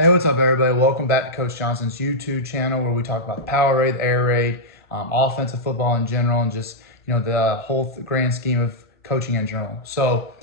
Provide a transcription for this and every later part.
Hey, what's up, everybody? Welcome back to Coach Johnson's YouTube channel, where we talk about the power raid, the air raid, offensive football in general, and just the whole grand scheme of coaching in general. So,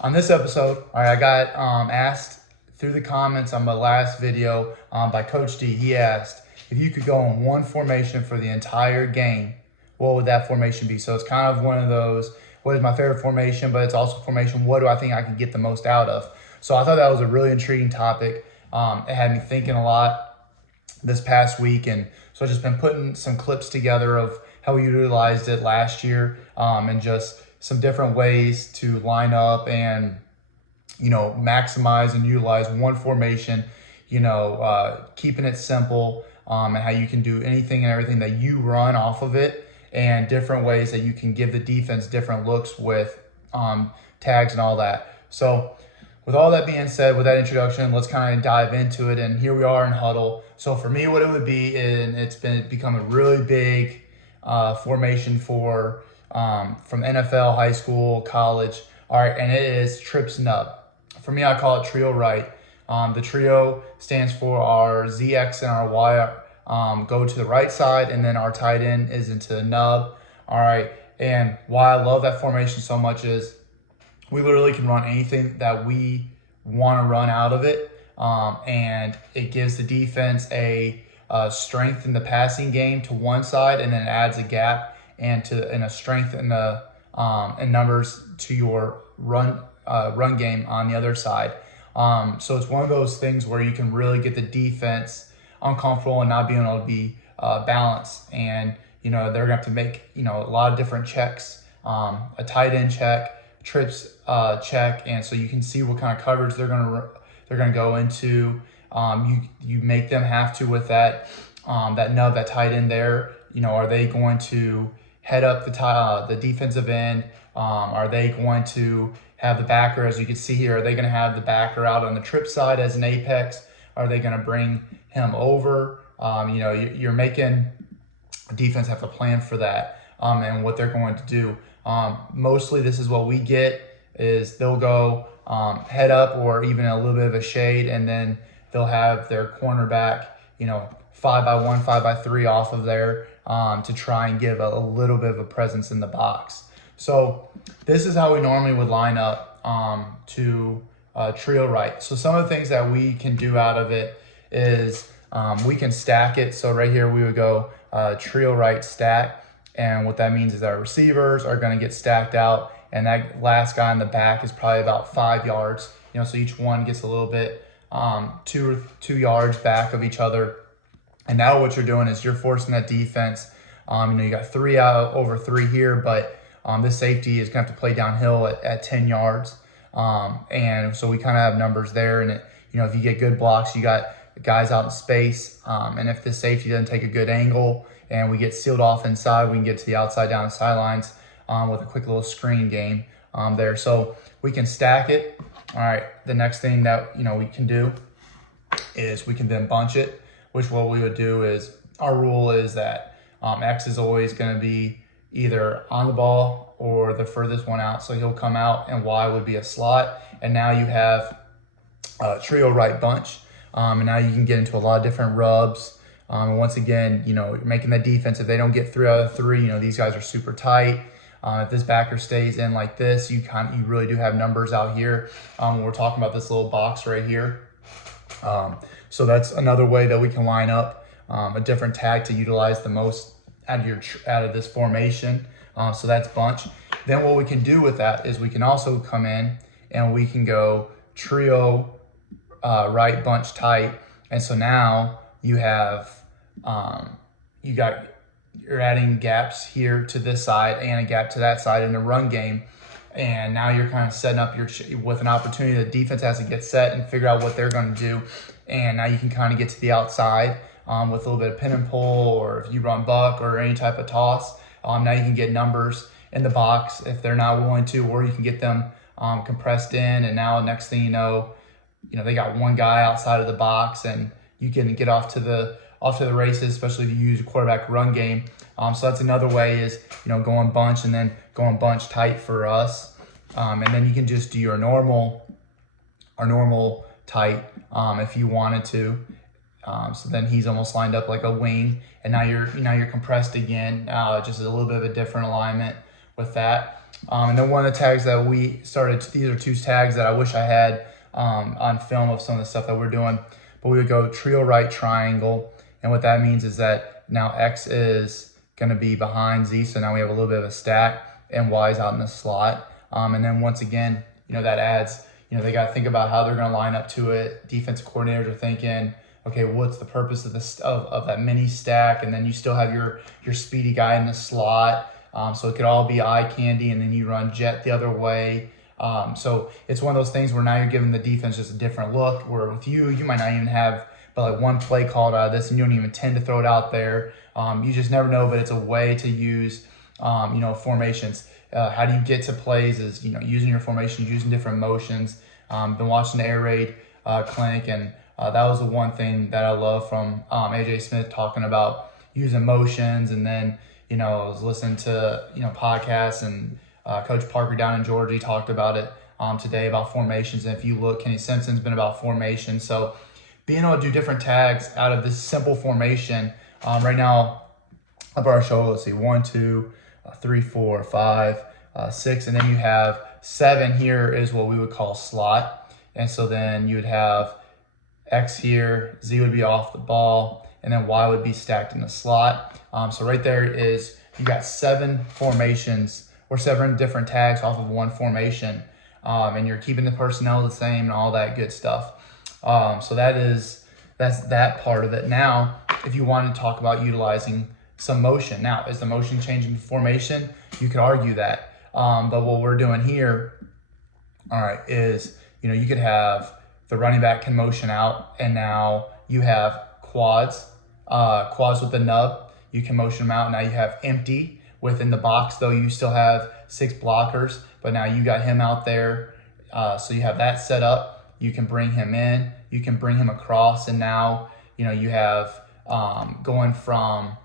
on this episode, all right, I got asked through the comments on my last video by Coach D. He asked if you could go in one formation for the entire game, what would that formation be? So it's kind of one of those, what is my favorite formation, but it's also formation, what do I think I could get the most out of? So I thought that was a really intriguing topic. It had me thinking a lot this past week, and so I've just been putting some clips together of how we utilized it last year, and just some different ways to line up and maximize and utilize one formation, keeping it simple, and how you can do anything and everything that you run off of it, and different ways that you can give the defense different looks with tags and all that. So with all that being said, with that introduction, let's kind of dive into it. And here we are in huddle. So for me, what it would be, and it's become a really big formation for from NFL, high school, college. All right, and it is trips nub. For me, I call it trio right. The trio stands for our ZX and our Y go to the right side, and then our tight end is into the nub. All right, and why I love that formation so much is we literally can run anything that we want to run out of it, and it gives the defense a strength in the passing game to one side, and then it adds a gap and a strength in the in numbers to your run game on the other side. So it's one of those things where you can really get the defense uncomfortable and not being able to be balanced, and they're gonna have to make a lot of different checks, a tight end check, trips check, and so you can see what kind of coverage they're gonna go into. You make them have to with that nub, that tight end there. Are they going to head up the defensive end? Are they going to have the backer, as you can see here? Are they going to have the backer out on the trip side as an apex? Are they going to bring him over? You're making defense have to plan for that, and what they're going to do. Mostly this is what we get is they'll go head up or even a little bit of a shade, and then they'll have their cornerback 5x1, 5x3 off of there to try and give a little bit of a presence in the box. So this is how we normally would line up to trio right. So some of the things that we can do out of it is we can stack it. So right here we would go trio right stack. And what that means is our receivers are going to get stacked out, and that last guy in the back is probably about 5 yards. So each one gets a little bit 2 yards back of each other. And now what you're doing is you're forcing that defense. You got 3 out over 3 here, but this safety is going to have to play downhill at 10 yards. And so we kind of have numbers there. And if you get good blocks, you got guys out in space. And if the safety doesn't take a good angle and we get sealed off inside, we can get to the outside down the sidelines with a quick little screen game there. So we can stack it. All right, the next thing that we can do is we can then bunch it, which what we would do is our rule is that X is always going to be either on the ball or the furthest one out. So he'll come out, and Y would be a slot. And now you have a trio right bunch. And now you can get into a lot of different rubs. And once again, you're making the defense, if they don't get 3 out of 3, these guys are super tight. If this backer stays in like this, you really do have numbers out here. When we're talking about this little box right here. So that's another way that we can line up a different tag to utilize the most out of this formation. So that's bunch. Then what we can do with that is we can also come in and we can go trio right bunch tight. And so now you have you're adding gaps here to this side and a gap to that side in the run game. And now you're kind of setting up with an opportunity. The defense has to get set and figure out what they're going to do. And now you can kind of get to the outside with a little bit of pin and pull, or if you run buck or any type of toss. Now you can get numbers in the box if they're not willing to, or you can get them compressed in. And now next thing you know, they got one guy outside of the box, and you can get off to the races, especially if you use a quarterback run game. So that's another way is going bunch and then going bunch tight for us, and then you can just do our normal tight if you wanted to. So then he's almost lined up like a wing, and now you're compressed again. Just a little bit of a different alignment with that. And then one of the tags that we started, these are two tags that I wish I had on film of some of the stuff that we're doing, but we would go trio right triangle. And what that means is that now X is going to be behind Z. So now we have a little bit of a stack, and Y is out in the slot. And then once again, that adds, they got to think about how they're going to line up to it. Defensive coordinators are thinking, okay, what's the purpose of this of that mini stack? And then you still have your speedy guy in the slot. So it could all be eye candy, and then you run jet the other way. So it's one of those things where now you're giving the defense just a different look, where with you might not even have but like one play called out of this, and you don't even tend to throw it out there. You just never know, but it's a way to use, formations. How do you get to plays is, using your formations, using different motions. Been watching the Air Raid clinic, and that was the one thing that I love from AJ Smith talking about using motions. And then, I was listening to, podcasts, and Coach Parker down in Georgia, he talked about it today about formations. And if you look, Kenny Simpson's been about formation. So being able to do different tags out of this simple formation. Right now, up our show, let's see, 1, 2, 3, 4, 5, 6, and then you have 7 here is what we would call slot. And so then you would have X here, Z would be off the ball, and then Y would be stacked in the slot. So right there is, you got 7 formations or 7 different tags off of one formation. And you're keeping the personnel the same and all that good stuff. So that's that part of it. Now, if you want to talk about utilizing some motion, now is the motion changing formation? You could argue that. But what we're doing here, all right, is, you could have the running back can motion out, and now you have quads with the nub. You can motion them out. Now you have empty within the box, though you still have 6 blockers, but now you got him out there. So you have that set up. You can bring him in, you can bring him across, and now, you have going from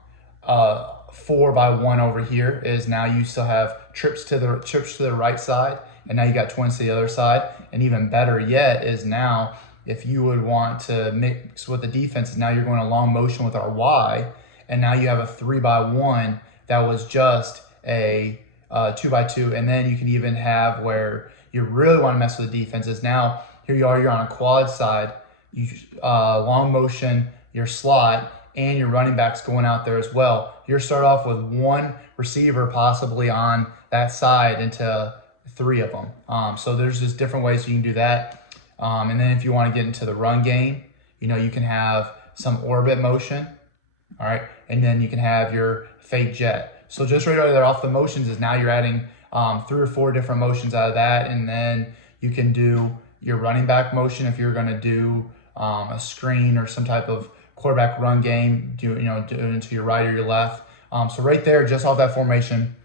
4 by 1 over here is now you still have trips to the right side, and now you got twins to the other side. And even better yet is now, if you would want to mix with the defense, now you're going a long motion with our Y, and now you have a 3 by 1 that was just a 2 by 2. And then you can even have where you really want to mess with the defenses. Now, here you are, you're on a quad side, you long motion, your slot, and your running back's going out there as well. You're start off with 1 receiver possibly on that side into 3 of them. So there's just different ways you can do that. And then if you want to get into the run game, you can have some orbit motion, all right? And then you can have your fake jet. So just right there off the motions is now you're adding 3 or 4 different motions out of that. And then you can do your running back motion if you're going to do a screen or some type of quarterback run game, do it to your right or your left. So right there, just off that formation,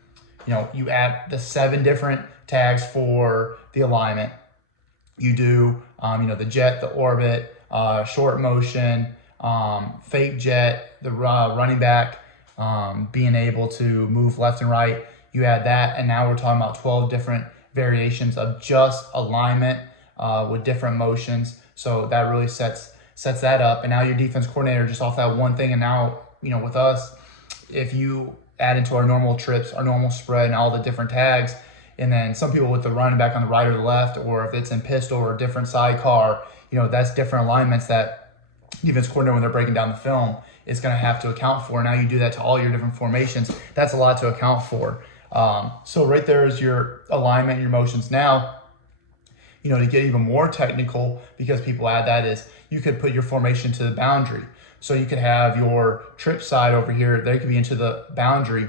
you add the 7 different tags for the alignment. You do, the jet, the orbit, short motion, fake jet, the running back, being able to move left and right. You add that, and now we're talking about 12 different variations of just alignment with different motions. So that really sets that up. And now your defense coordinator just off that one thing. And now, with us, if you add into our normal trips, our normal spread, and all the different tags, and then some people with the running back on the right or the left, or if it's in pistol or a different sidecar, that's different alignments that defense coordinator, when they're breaking down the film, is going to have to account for. Now you do that to all your different formations. That's a lot to account for. So right there is your alignment and your motions. Now, to get even more technical, because people add that, is you could put your formation to the boundary. So you could have your trip side over here, they could be into the boundary.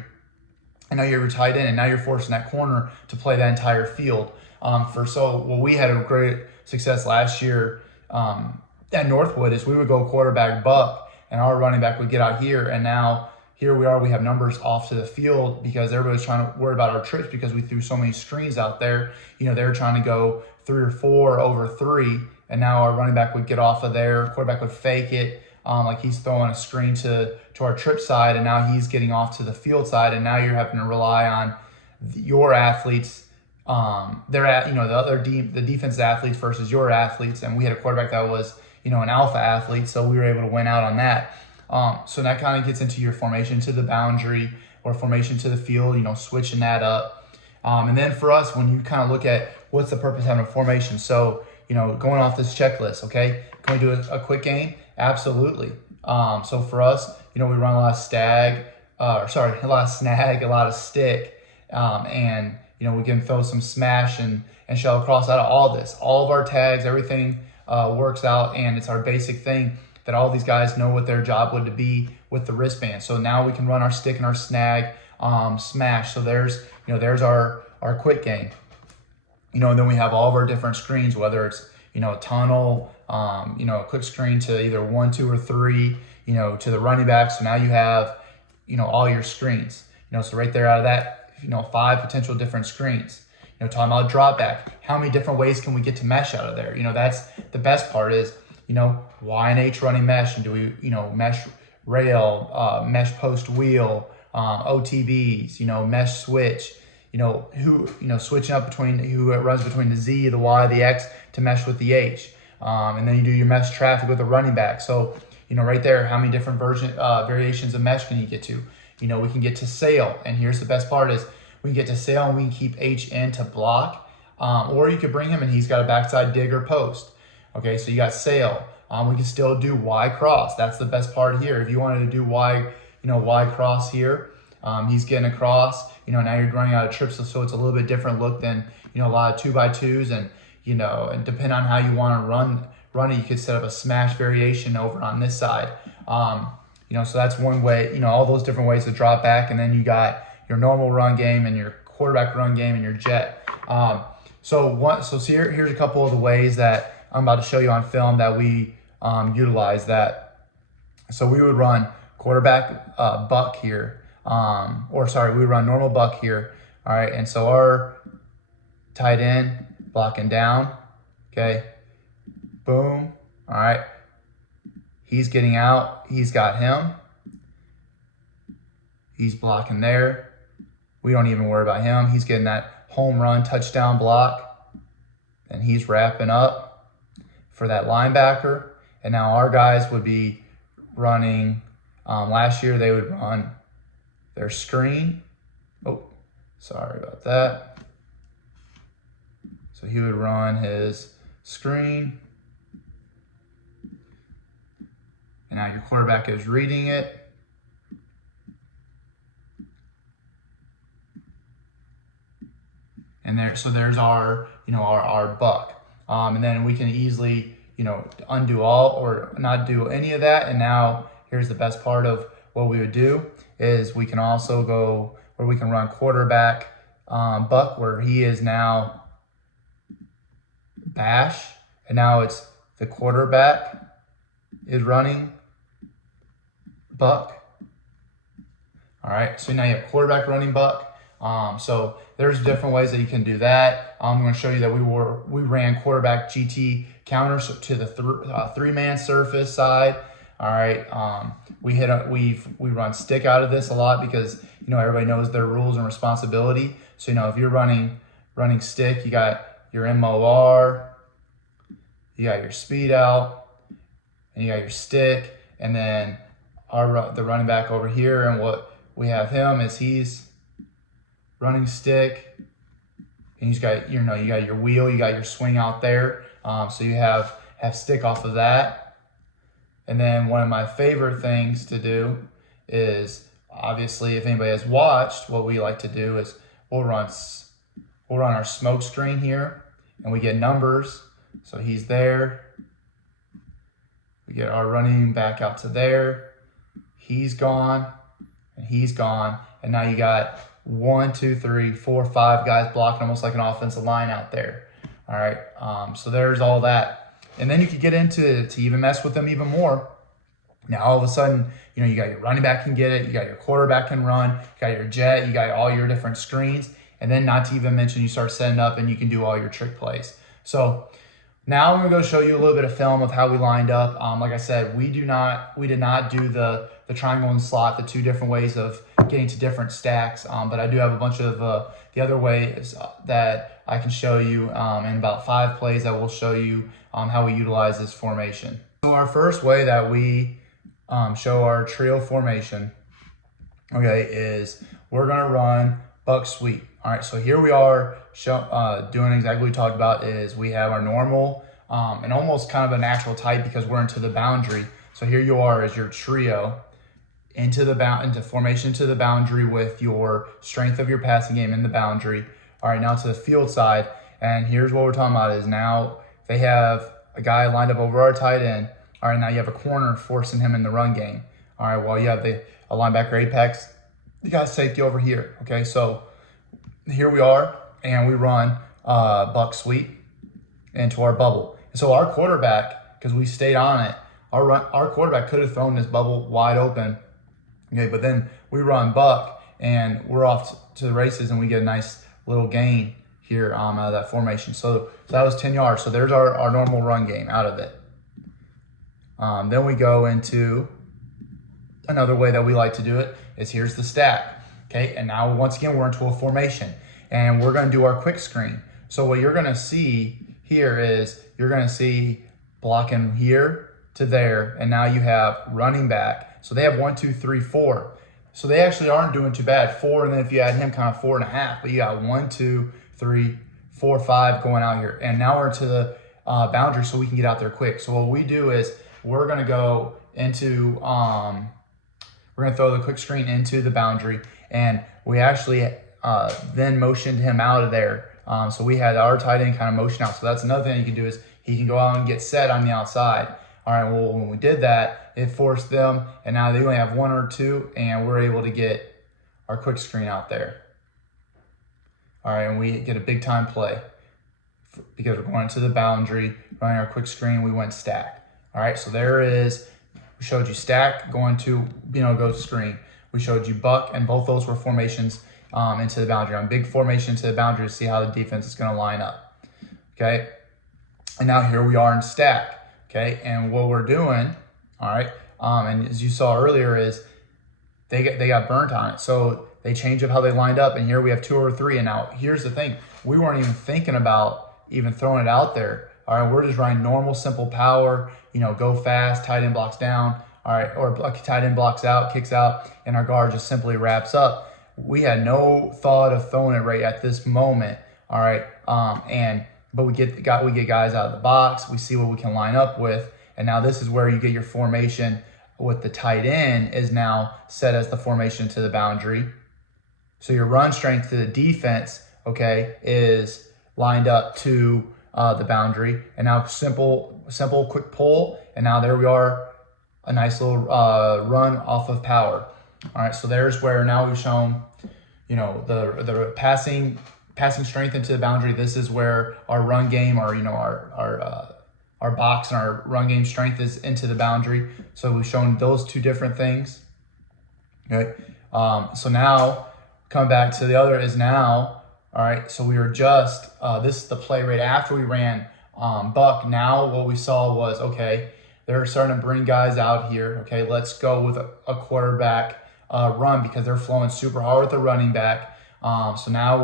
And now you're tight end, and now you're forcing that corner to play that entire field. We had a great success last year at Northwood is we would go quarterback buck, and our running back would get out here, and now here we are, we have numbers off to the field because everybody's trying to worry about our trips because we threw so many screens out there. They're trying to go 3 or 4 over 3, and now our running back would get off of there, quarterback would fake it, like he's throwing a screen to our trip side, and now he's getting off to the field side, and now you're having to rely on your athletes, the defense athletes versus your athletes. And we had a quarterback that was, an alpha athlete, so we were able to win out on that. So that kind of gets into your formation to the boundary or formation to the field, switching that up. And then for us, when you kind of look at what's the purpose of having a formation, so, going off this checklist, okay, can we do a quick game? Absolutely. So for us, we run a lot of a lot of snag, a lot of stick, and, we can throw some smash and shell across out of all this. All of our tags, everything works out, and it's our basic thing that all these guys know what their job would be with the wristband. So now we can run our stick and our snag, smash. So there's our quick game. And then we have all of our different screens, whether it's, a tunnel, a quick screen to either 1, 2, or 3, to the running back. So now you have, all your screens, so right there out of that, 5 potential different screens. Talking about drop back, how many different ways can we get to mesh out of there? That's the best part is, Y and H running mesh, and do we, mesh rail, mesh post wheel, OTBs, mesh switch, switching up between who runs between the Z, the Y, the X to mesh with the H. And then you do your mesh traffic with the running back. So, right there, how many different variations of mesh can you get to? We can get to sail, and here's the best part is we can get to sail and we can keep H in to block, or you could bring him and he's got a backside dig or post. Okay, so you got sail. We can still do Y cross. That's the best part here. If you wanted to do Y, Y cross here, he's getting across. Now you're running out of trips, so it's a little bit different look than a lot of 2x2s, and and depending on how you want to run it, you could set up a smash variation over on this side. So that's one way. All those different ways to drop back, and then you got your normal run game and your quarterback run game and your jet. So here's a couple of the ways that I'm about to show you on film that we utilize that. So we would run quarterback buck here, we would run normal buck here. All right, and so our tight end blocking down, okay, boom, all right, he's getting out, he's got him, he's blocking there, we don't even worry about him, he's getting that home run touchdown block, and he's wrapping up for that linebacker. And now our guys would be running, last year they would run their screen. Oh, sorry about that. So he would run his screen. And now your quarterback is reading it. And there's our, our buck. And then we can easily, undo all or not do any of that. And now here's the best part of what we would do is we can also go where we can run quarterback buck, where he is now bash, and now it's the quarterback is running buck. All right, so now you have quarterback running buck. So there's different ways that you can do that. I'm going to show you that we ran quarterback GT counters to the three-man surface side. All right, we run stick out of this a lot because everybody knows their rules and responsibility. So if you're running stick, you got your MOR, you got your speed out, and you got your stick, and then the running back over here, and what we have him is he's running stick, and he's got you got your wheel, you got your swing out there, so you have stick off of that. And then one of my favorite things to do is, obviously, if anybody has watched, what we like to do is we'll run our smoke screen here, and we get numbers. So he's there. We get our running back out to there. He's gone, and he's gone. And now you got 1, 2, 3, 4, 5 guys blocking almost like an offensive line out there. All right, so there's all that. And then you could get into to even mess with them even more. Now all of a sudden, you got your running back can get it, you got your quarterback can run, you got your jet, you got all your different screens, and then not to even mention you start setting up and you can do all your trick plays. So now I'm gonna go show you a little bit of film of how we lined up. Like I said, we did not do the triangle and slot, the 2 different ways of getting to different stacks, but I do have a bunch of the other ways that I can show you in about 5 plays that will show you how we utilize this formation. So our first way that we show our trio formation, okay, is we're gonna run buck sweep. All right, so here we are doing exactly what we talked about. Is we have our normal and almost kind of a natural type because we're into the boundary. So here you are as your trio into formation to the boundary with your strength of your passing game in the boundary. All right, now to the field side, and here's what we're talking about is now they have a guy lined up over our tight end. All right, now you have a corner forcing him in the run game. All right, well, you have a linebacker apex. You got safety over here. Okay, so here we are, and we run buck sweep into our bubble. And so our quarterback, because we stayed on it, our quarterback could have thrown this bubble wide open. Okay, but then we run buck, and we're off to the races, and we get a nice little gain here out of that formation. So that was 10 yards. So there's our normal run game out of it. Then we go into another way that we like to do it is here's the stack. Okay, and now once again, we're into a formation, and we're gonna do our quick screen. So what you're gonna see here is you're gonna see blocking here to there, and now you have running back. So they have 1, 2, 3, 4. So they actually aren't doing too bad. 4, and then if you add him, kind of 4.5. But you got 1, 2, 3, 4, 5 going out here. And now we're to the boundary, so we can get out there quick. So what we do is we're gonna go into we're gonna throw the quick screen into the boundary, and we actually then motioned him out of there. So we had our tight end kind of motion out. So that's another thing you can do is he can go out and get set on the outside. All right, well, when we did that, it forced them, and now they only have 1 or 2, and we're able to get our quick screen out there. All right, and we get a big time play because we're going to the boundary, running our quick screen, we went stack. All right, so there is, we showed you stack going to, go screen. We showed you buck, and both those were formations into the boundary. On big formation to the boundary to see how the defense is gonna line up, okay? And now here we are in stack. Okay, and what we're doing, all right, and as you saw earlier is they got burnt on it. So they changed up how they lined up, and here we have 2 or 3. And now here's the thing, we weren't even thinking about even throwing it out there. All right, we're just running normal, simple power, go fast, tight end blocks down, all right, or tight end blocks out, kicks out, and our guard just simply wraps up. We had no thought of throwing it right at this moment, all right, but we get guys out of the box. We see what we can line up with. And now this is where you get your formation with the tight end is now set as the formation to the boundary. So your run strength to the defense, okay, is lined up to the boundary. And now simple quick pull. And now there we are, a nice little run off of power. All right, so there's where now we've shown, the passing strength into the boundary. This is where our run game, our box and our run game strength is into the boundary. So we've shown those 2 different things. Okay. So now come back to the other is now, all right. So we were just, this is the play right after we ran buck. Now what we saw was, okay, they're starting to bring guys out here. Okay. Let's go with a quarterback run because they're flowing super hard with the running back. So now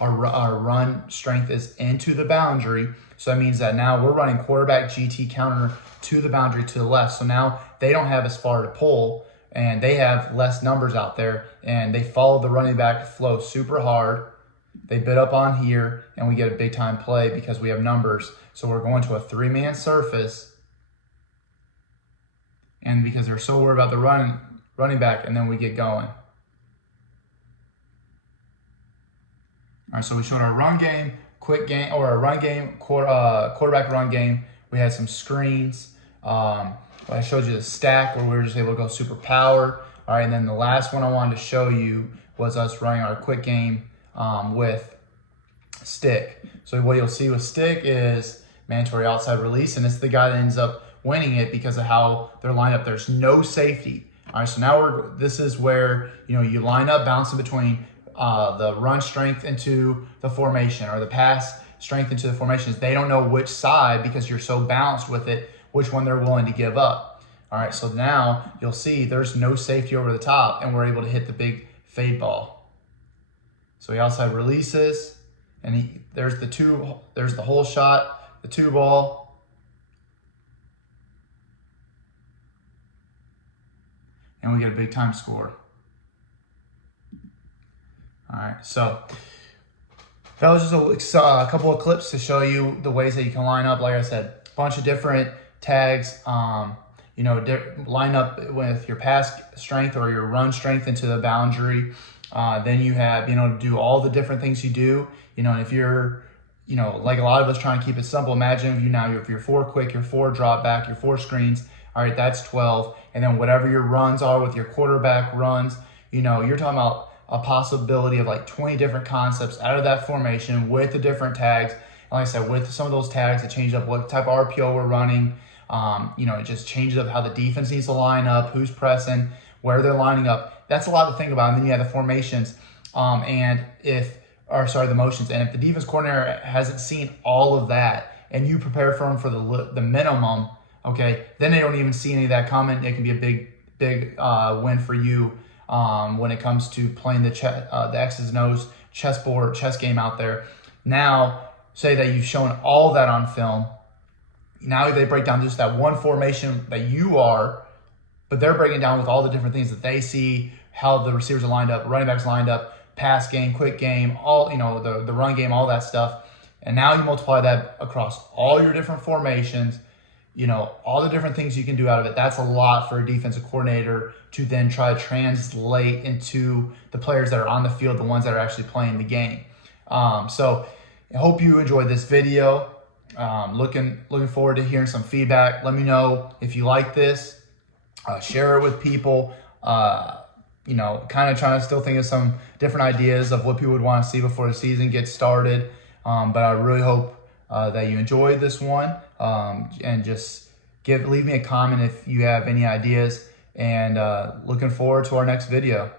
our run strength is into the boundary. So that means that now we're running quarterback GT counter to the boundary to the left. So now they don't have as far to pull, and they have less numbers out there, and they follow the running back flow super hard. They bid up on here, and we get a big time play because we have numbers. So we're going to a 3-man surface, and because they're so worried about the running back, and then we get going. All right, so we showed our run game, quick game, or a run game, quarterback run game. We had some screens. I showed you the stack where we were just able to go super power. All right, and then the last one I wanted to show you was us running our quick game with stick. So what you'll see with stick is mandatory outside release, and it's the guy that ends up winning it because of how they're lined up. There's no safety. All right, so now this is where you line up, bouncing between the run strength into the formation or the pass strength into the formations. They don't know which side because you're so balanced with it, which one they're willing to give up. All right, so now you'll see there's no safety over the top, and we're able to hit the big fade ball. So he outside releases, and there's the whole shot, the 2 ball. and we get a big time score. All right, so that was just a couple of clips to show you the ways that you can line up. Like I said, a bunch of different tags. Line up with your pass strength or your run strength into the boundary. Then you have, do all the different things you do. And if you're, like a lot of us trying to keep it simple, imagine if you're 4 quick, your 4 drop back, your 4 screens. All right, that's 12. And then whatever your runs are with your quarterback runs, you're talking about a possibility of like 20 different concepts out of that formation with the different tags. And like I said, with some of those tags, it changes up what type of RPO we're running. It just changes up how the defense needs to line up, who's pressing, where they're lining up. That's a lot to think about. And then you have the formations, the motions. And if the defense coordinator hasn't seen all of that and you prepare for them for the minimum, okay, then they don't even see any of that coming. It can be a big win for you when it comes to playing the X's and O's chess game out there. Now, say that you've shown all that on film. Now they break down just that one formation that you are, but they're breaking down with all the different things that they see, how the receivers are lined up, running backs lined up, pass game, quick game, all, the run game, all that stuff. And now you multiply that across all your different formations, all the different things you can do out of it. That's a lot for a defensive coordinator to then try to translate into the players that are on the field, the ones that are actually playing the game. So I hope you enjoyed this video. Looking forward to hearing some feedback. Let me know if you like this. Share it with people. Kind of trying to still think of some different ideas of what people would want to see before the season gets started. But I really hope that you enjoyed this one. And just leave me a comment if you have any ideas. And looking forward to our next video.